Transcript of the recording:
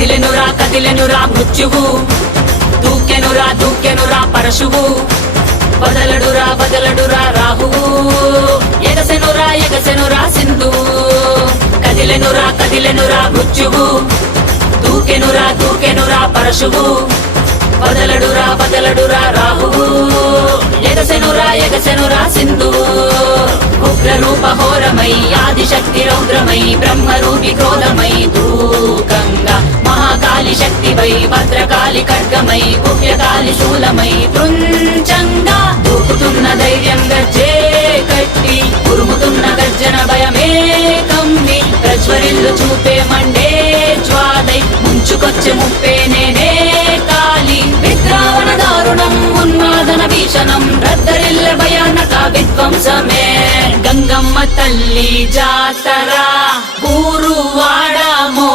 కదిలెనురా మృత్యువు, దూకెనురా పరశువు, వదలడురా రాహువు, ఎగసెనురా సింధువు. కదిలెనురా మృత్యువు, దూకెనురా పరశువు, వదలడురా రాహువు, ఎగసెనురా సింధువు. ఉగ్రరూప హోరమై ఆదిశక్తి రౌద్రమై బ్రహ్మరూపి క్రోధమై దూకంగా మహాకాళి శక్తివై భద్రకాళి ఖడ్గమై గుహ్యకాళి శూలమై కృంచంగా దూకుతున్న ధైర్యం గర్జే కట్టి ఉరుముతున్న గర్జన భయమే కమ్మి ప్రజ్వరిల్లు చూపే మండే జ్వాలై ముంచుకొచ్చే ముప్పే నేనే కాళి. విద్రావణ దారుణం ఉన్మాదన భీషణం రద్దరిల్ల భయానక విధ్వంసమే. గంగమ్మ తల్లి జాతర ఊరు వాడమో